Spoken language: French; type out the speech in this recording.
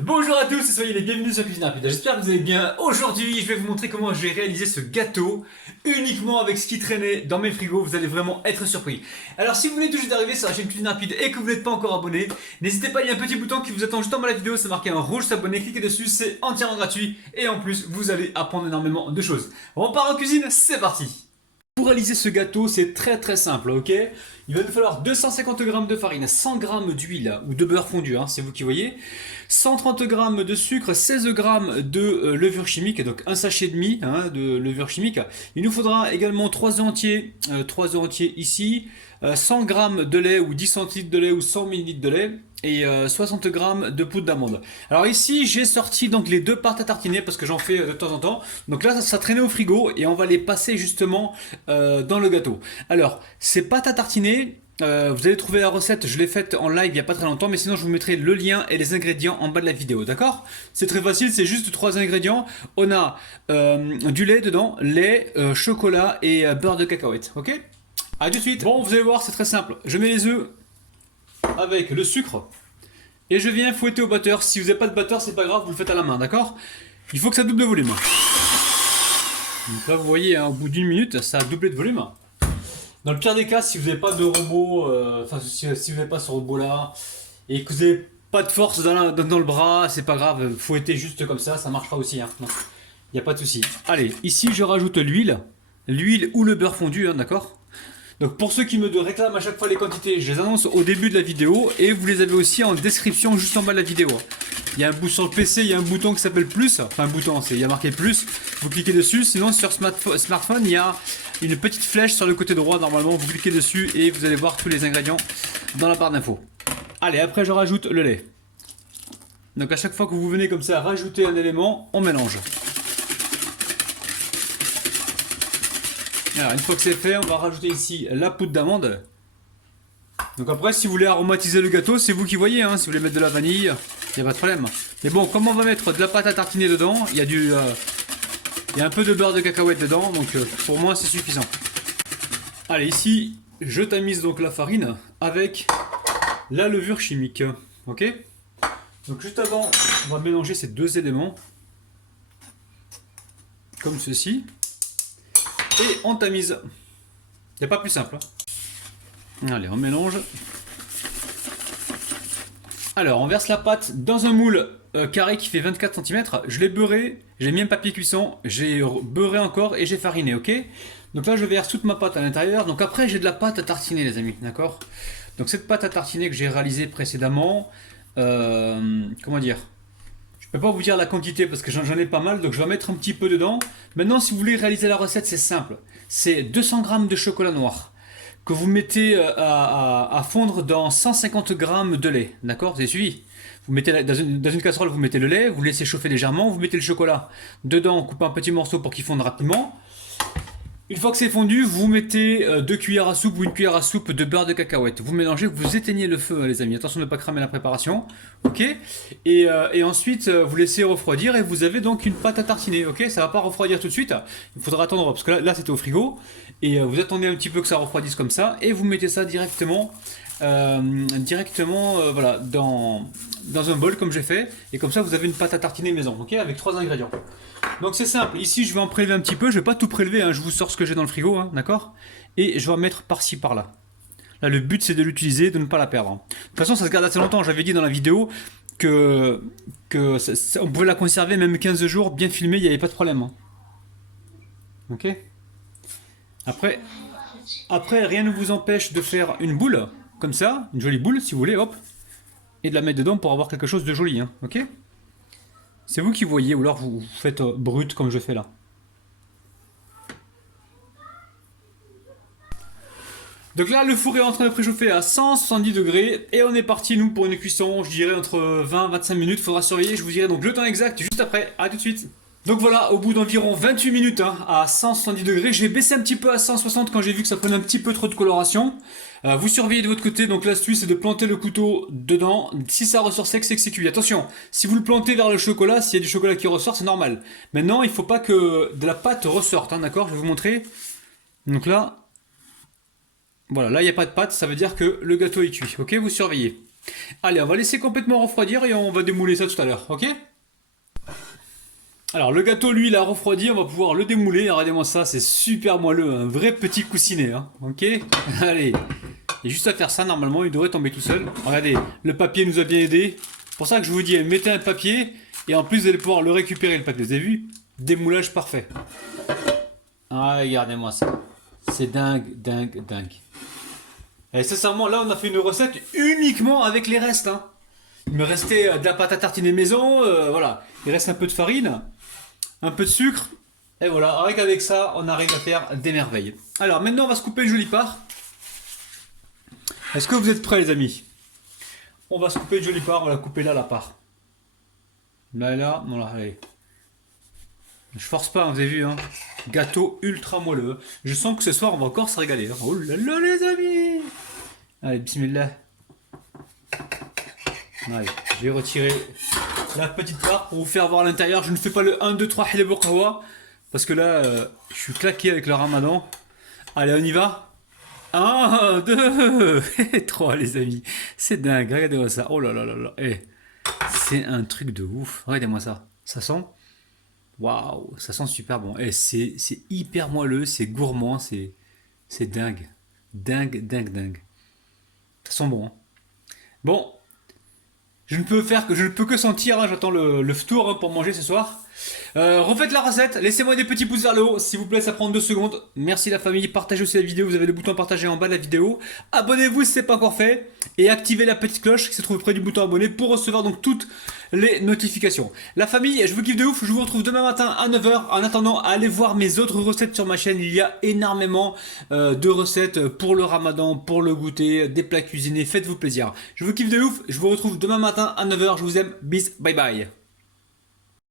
Bonjour à tous et soyez les bienvenus sur Cuisine Rapide. J'espère que vous allez bien. Aujourd'hui, je vais vous montrer comment j'ai réalisé ce gâteau uniquement avec ce qui traînait dans mes frigos. Vous allez vraiment être surpris. Alors, si vous venez tout juste d'arriver sur la chaîne Cuisine Rapide et que vous n'êtes pas encore abonné, n'hésitez pas, il y a un petit bouton qui vous attend juste en bas de la vidéo. C'est marqué en rouge s'abonner. Cliquez dessus, c'est entièrement gratuit et en plus, vous allez apprendre énormément de choses. On part en cuisine, c'est parti. Pour réaliser ce gâteau, c'est très simple, ok? Il va nous falloir 250 g de farine, 100 g d'huile ou de beurre fondu, hein, c'est vous qui voyez, 130 g de sucre, 16 g de levure chimique, donc un sachet et demi hein, de levure chimique. Il nous faudra également 3 œufs entiers, 3 œufs entiers ici, 100 g de lait ou 10 centilitres de lait ou 100 ml de lait et 60 g de poudre d'amande. Alors ici j'ai sorti donc les deux pâtes à tartiner parce que j'en fais de temps en temps. Donc là ça traînait au frigo et on va les passer justement dans le gâteau. Alors ces pâtes à tartiner, vous allez trouver la recette, je l'ai faite en live il n'y a pas très longtemps, mais sinon je vous mettrai le lien et les ingrédients en bas de la vidéo, d'accord? C'est très facile, c'est juste 3 ingrédients. On a du lait dedans, lait, chocolat et beurre de cacahuète, ok? A tout de suite. Bon, vous allez voir, c'est très simple. Je mets les œufs avec le sucre et je viens fouetter au batteur. Si vous n'avez pas de batteur, c'est pas grave, vous le faites à la main, d'accord? Il faut que ça double de volume. Donc là, vous voyez, hein, au bout d'une minute, ça a doublé de volume. Dans le pire des cas, si vous n'avez pas de robot, si vous n'avez pas ce robot-là, et que vous n'avez pas de force dans le bras, c'est pas grave, fouettez juste comme ça marchera aussi. Hein. Il n'y a pas de souci. Allez, ici je rajoute l'huile ou le beurre fondu, hein, d'accord? Donc pour ceux qui me réclament à chaque fois les quantités, je les annonce au début de la vidéo et vous les avez aussi en description juste en bas de la vidéo. Il y a un bouton sur le PC, il y a un bouton qui s'appelle plus, enfin un bouton, il y a marqué plus, vous cliquez dessus, sinon sur smartphone il y a une petite flèche sur le côté droit, normalement vous cliquez dessus et vous allez voir tous les ingrédients dans la barre d'infos. Allez, après je rajoute le lait. Donc à chaque fois que vous venez comme ça rajouter un élément, on mélange. Alors une fois que c'est fait, on va rajouter ici la poudre d'amande. Donc après, si vous voulez aromatiser le gâteau, c'est vous qui voyez, hein. Si vous voulez mettre de la vanille, il n'y a pas de problème. Mais bon, comme on va mettre de la pâte à tartiner dedans, il y a un peu de beurre de cacahuète dedans, donc pour moi c'est suffisant. Allez, ici, je tamise donc la farine avec la levure chimique. Ok? Donc juste avant, on va mélanger ces deux éléments. Comme ceci. Et on tamise. Il n'y a pas plus simple. Hein. Allez, on mélange. Alors, on verse la pâte dans un moule carré qui fait 24 cm. Je l'ai beurré, j'ai mis un papier cuisson, j'ai beurré encore et j'ai fariné, ok? Donc là, je verse toute ma pâte à l'intérieur. Donc après, j'ai de la pâte à tartiner, les amis, d'accord? Donc cette pâte à tartiner que j'ai réalisée précédemment, comment dire? Je peux pas vous dire la quantité parce que j'en ai pas mal, donc je vais mettre un petit peu dedans. Maintenant, si vous voulez réaliser la recette, c'est simple. C'est 200 g de chocolat noir que vous mettez à fondre dans 150 g de lait. D'accord? Vous avez suivi? Vous mettez dans une casserole, vous mettez le lait, vous laissez chauffer légèrement, vous mettez le chocolat dedans, coupez un petit morceau pour qu'il fonde rapidement. Une fois que c'est fondu, vous mettez 2 cuillères à soupe ou une cuillère à soupe de beurre de cacahuète. Vous mélangez, vous éteignez le feu, les amis. Attention de ne pas cramer la préparation. Ok? Et ensuite, vous laissez refroidir et vous avez donc une pâte à tartiner. Ok? Ça ne va pas refroidir tout de suite. Il faudra attendre parce que là c'était au frigo. Et vous attendez un petit peu que ça refroidisse comme ça. Et vous mettez ça directement, voilà, dans un bol comme j'ai fait. Et comme ça, vous avez une pâte à tartiner maison. Ok? Avec 3 ingrédients. Donc c'est simple, ici je vais en prélever un petit peu, je vais pas tout prélever, hein, je vous sors ce que j'ai dans le frigo, hein, d'accord? Et je vais en mettre par-ci, par-là. Là le but c'est de l'utiliser, de ne pas la perdre. Hein. De toute façon ça se garde assez longtemps, j'avais dit dans la vidéo que on pouvait la conserver même 15 jours, bien filmée, il n'y avait pas de problème. Hein. Ok? Après, rien ne vous empêche de faire une boule, comme ça, une jolie boule si vous voulez, hop, et de la mettre dedans pour avoir quelque chose de joli, hein, ok? C'est vous qui voyez, ou alors vous faites brut comme je fais là. Donc là, le four est en train de préchauffer à 170 degrés et on est parti, nous, pour une cuisson, je dirais entre 20 et 25 minutes. Faudra surveiller, je vous dirai donc le temps exact juste après. À tout de suite. Donc voilà, au bout d'environ 28 minutes hein, à 170 degrés, j'ai baissé un petit peu à 160 quand j'ai vu que ça prenait un petit peu trop de coloration. Vous surveillez de votre côté, donc l'astuce c'est de planter le couteau dedans. Si ça ressort sec, c'est que c'est cuit. Attention, si vous le plantez vers le chocolat, s'il y a du chocolat qui ressort, c'est normal. Maintenant, il ne faut pas que de la pâte ressorte, hein, d'accord? Je vais vous montrer. Donc là, voilà, là il n'y a pas de pâte, ça veut dire que le gâteau est cuit. Ok, vous surveillez. Allez, on va laisser complètement refroidir et on va démouler ça tout à l'heure, ok? Alors le gâteau, lui, il a refroidi, on va pouvoir le démouler. Regardez-moi ça, c'est super moelleux, un vrai petit coussinet, hein, ok? Allez, il y a juste à faire ça, normalement, il devrait tomber tout seul. Regardez, le papier nous a bien aidé. C'est pour ça que je vous dis, mettez un papier et en plus vous allez pouvoir le récupérer, le papier. Vous avez vu? Démoulage parfait. Ah, regardez-moi ça. C'est dingue, dingue, dingue. Et sincèrement, là, on a fait une recette uniquement avec les restes, hein. Il me restait de la pâte à tartiner maison, voilà. Il reste un peu de farine, un peu de sucre, et voilà, rien qu'avec ça, on arrive à faire des merveilles. Alors maintenant, on va se couper une jolie part. Est-ce que vous êtes prêts, les amis? On va se couper une jolie part, on va la couper là, la part. Là, et là, non, là, allez. Je force pas, hein, vous avez vu, hein. Gâteau ultra moelleux. Je sens que ce soir, on va encore se régaler, hein. Oh là là, les amis! Allez, bismillah. Allez, je vais retirer la petite part pour vous faire voir l'intérieur. Je ne fais pas le 1, 2, 3 Hilal Kawa parce que là, je suis claqué avec le ramadan. Allez, on y va. 1, 2, 3 les amis. C'est dingue, regardez-moi ça. Oh là là là là. Eh, c'est un truc de ouf. Regardez-moi ça. Ça sent. Waouh, ça sent super bon. Eh, c'est hyper moelleux, c'est gourmand, c'est dingue. Dingue, dingue, dingue. Ça sent bon, hein. Bon, je ne peux que sentir, hein, j'attends le ftour, hein, pour manger ce soir. Refaites la recette, laissez-moi des petits pouces vers le haut, s'il vous plaît, ça prend 2 secondes. Merci la famille, partagez aussi la vidéo, vous avez le bouton partager en bas de la vidéo. Abonnez-vous si ce n'est pas encore fait et activez la petite cloche qui se trouve près du bouton abonner pour recevoir donc toutes les notifications. La famille, je vous kiffe de ouf, je vous retrouve demain matin à 9 h. En attendant, allez voir mes autres recettes sur ma chaîne, il y a énormément de recettes pour le ramadan, pour le goûter, des plats cuisinés, faites-vous plaisir. Je vous kiffe de ouf, je vous retrouve demain matin à 9 h, je vous aime, bis, bye bye.